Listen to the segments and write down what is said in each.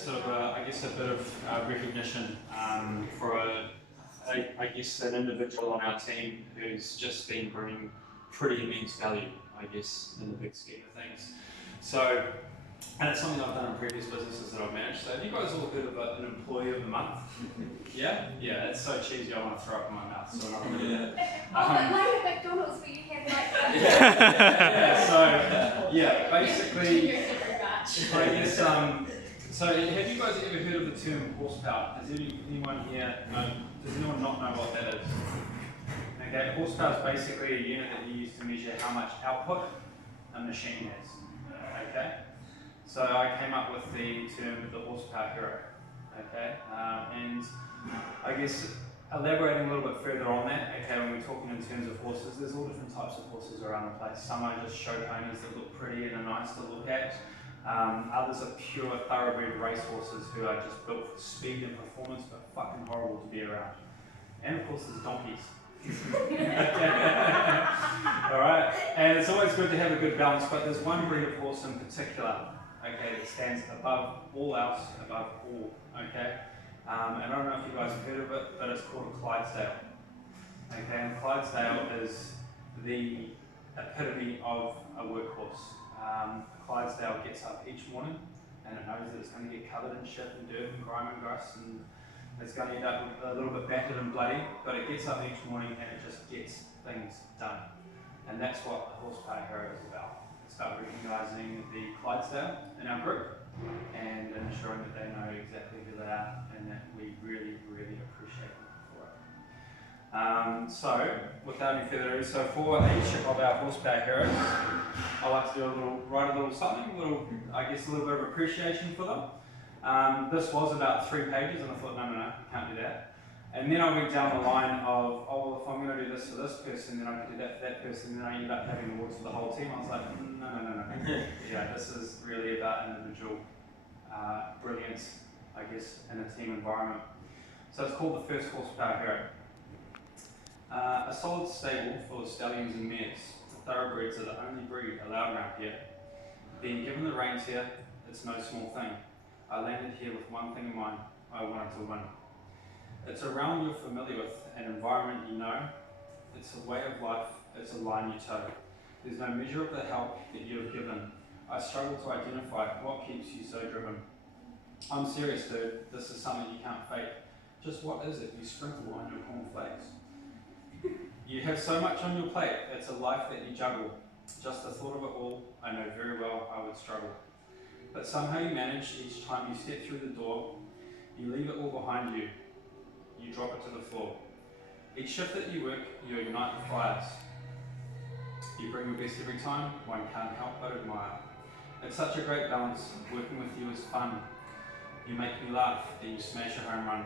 sort of I guess a bit of recognition for I guess an individual on our team who's just been bringing pretty immense value, I guess, in the big scheme of things. So, and it's something I've done in previous businesses that I've managed. So have you guys all heard of an employee of the month? Yeah? Yeah, it's so cheesy I want to throw up in my mouth, so we're not going to do that. But like at McDonald's where you have like yeah, basically, I guess, so have you guys ever heard of the term horsepower? Does anyone here know, does anyone not know what that is? Okay, horsepower is basically a unit that you use to measure how much output a machine has. Okay? So I came up with the term the horsepower hero. Okay? And I guess elaborating a little bit further on that, okay, when we're talking in terms of horses, there's all different types of horses around the place. Some are just show ponies that look pretty and are nice to look at. Others are pure thoroughbred race horses who are just built for speed and performance, but fucking horrible to be around. And of course there's donkeys. Alright, and it's always good to have a good balance, but there's one breed of horse in particular, okay, that stands above all else, above all, okay? And I don't know if you guys have heard of it, but it's called a Clydesdale. Okay, and Clydesdale is the epitome of a workhorse. A Clydesdale gets up each morning and it knows that it's going to get covered in shit and dirt and grime and grass and it's going to end up a little bit battered and bloody, but it gets up each morning and it just gets things done. And that's what the horsepower hero is about. It's about recognising the Clydesdale in our group and ensuring that they know exactly who they are and that we really, really appreciate them for it. So, without any further ado, so for each of our horsepower heroes, I like to do write a little something, I guess a little bit of appreciation for them. This was about 3 pages and I thought, no, you can't do that. And then I went down the line of, oh, well, if I'm going to do this for this person, then I can do that for that person, then I ended up having awards for the whole team. I was like, no. Yeah, this is really about individual brilliance, I guess, in a team environment. So it's called the first horsepower hero. A solid stable full of stallions and mares. Thoroughbreds are the only breed allowed around here. Being given the reins here, it's no small thing. I landed here with one thing in mind, I wanted to win. It's a realm you're familiar with, an environment you know. It's a way of life, it's a line you toe. There's no measure of the help that you have given. I struggle to identify what keeps you so driven. I'm serious dude, this is something you can't fake. Just what is it you sprinkle on your cornflakes? You have so much on your plate, it's a life that you juggle. Just the thought of it all, I know very well I would struggle. But somehow you manage each time you step through the door, you leave it all behind you, you drop it to the floor. Each shift that you work, you ignite the fires. You bring your best every time, one can't help but admire. It's such a great balance, working with you is fun. You make me laugh, then you smash a home run.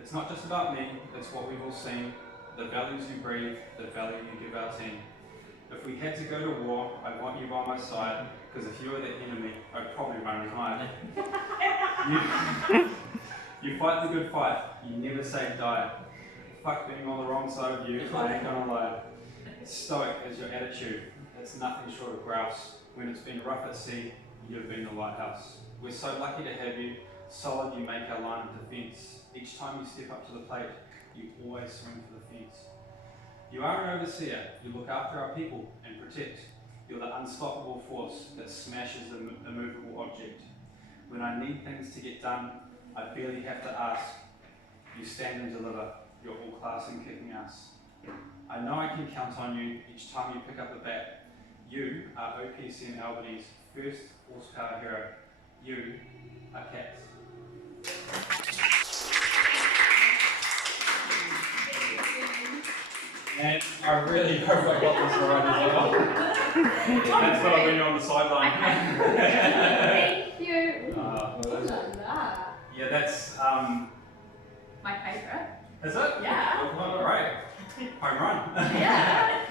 It's not just about me, it's what we've all seen, the values you breathe, the value you give our team. If we had to go to war, I want you by my side, because if you were the enemy, I'd probably run and hide. You fight the good fight, you never say die. Fuck being on the wrong side of you, I ain't gonna lie. Stoic is your attitude, it's nothing short of grouse. When it's been rough at sea, you've been the lighthouse. We're so lucky to have you, solid you make our line of defence. Each time you step up to the plate, you always swing for the fence. You are an overseer, you look after our people and protect. You're the unstoppable force that smashes the immovable object. When I need things to get done, I barely have to ask. You stand and deliver, you're all class in kicking ass. I know I can count on you each time you pick up the bat. You are OPSM Albany's first horsepower hero. You are Cats. And I really hope I got this right as well. That's what I've been on the sideline. Thank you. Yeah, that's my favourite. Is it? Yeah. All right. Home run. Yeah.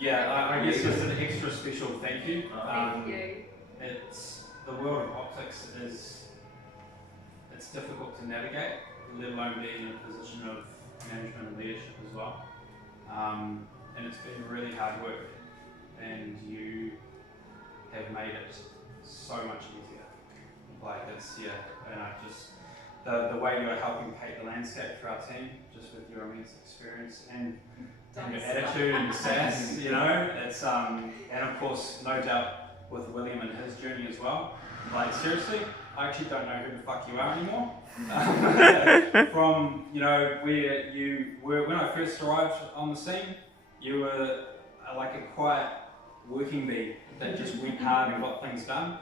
Yeah, I guess just an extra special thank you. Thank you. It's the world of optics it's difficult to navigate, let alone be in a position of management and leadership as well. And it's been really hard work, and you have made it so much easier. Like it's and I just the way you're helping paint the landscape for our team, just with your immense experience and your attitude and your sass, you know, it's and of course, no doubt with William and his journey as well. Like seriously, I actually don't know who the fuck you are anymore. From, you know, where you were when I first arrived on the scene, you were like a quiet working bee that just went hard and got things done.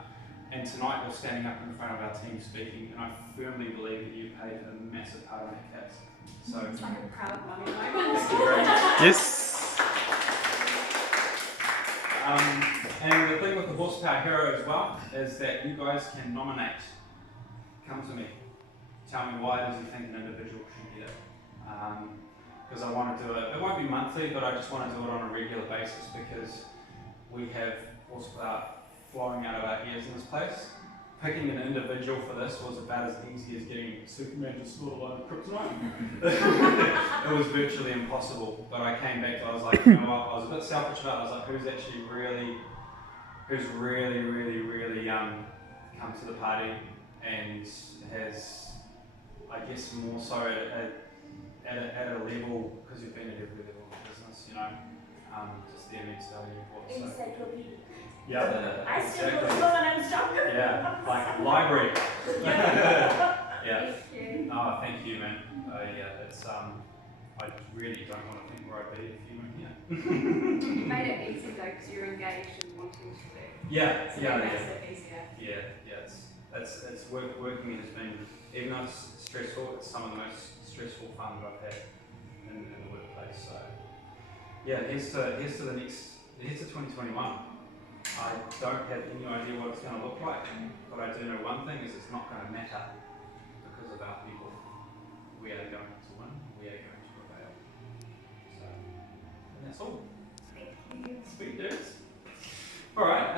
And tonight you're standing up in front of our team speaking, and I firmly believe that you played a massive part in that case. So It's like a proud mommy moment. Yes. And the thing with the Horsepower Hero as well is that you guys can nominate. Come to me. Tell me why does you think an individual should get it? Because I want to do it. It won't be monthly, but I just want to do it on a regular basis because we have horsepower flowing out of our ears in this place. Picking an individual for this was about as easy as getting Superman to snort a load of kryptonite. It was virtually impossible, but I came back to I was like, you know what, I was a bit selfish about it. I was like, who's actually really come to the party and has, I guess, more so at a level, because you've been at every level of business, you know, just the immense value you brought. So. Encyclopedia. Yeah, I still exactly. don't know what I'm talking about. Yeah, like library. Yeah. Thank you. Oh, thank you, man. Yeah, it's I really don't want to think where I'd be if you weren't here. You made it easy though because you're engaged and wanting to do. Yeah, So yeah, it makes yeah. it easier. Yeah. It's working has been, even though it's stressful, it's some of the most stressful fun that I've had in the workplace. So yeah, here's to 2021. I don't have any idea what it's going to look like, but I do know one thing is it's not going to matter because of our people. We are going to win, we are going to prevail. So, and that's all. Thank you. Sweet dudes. Alright,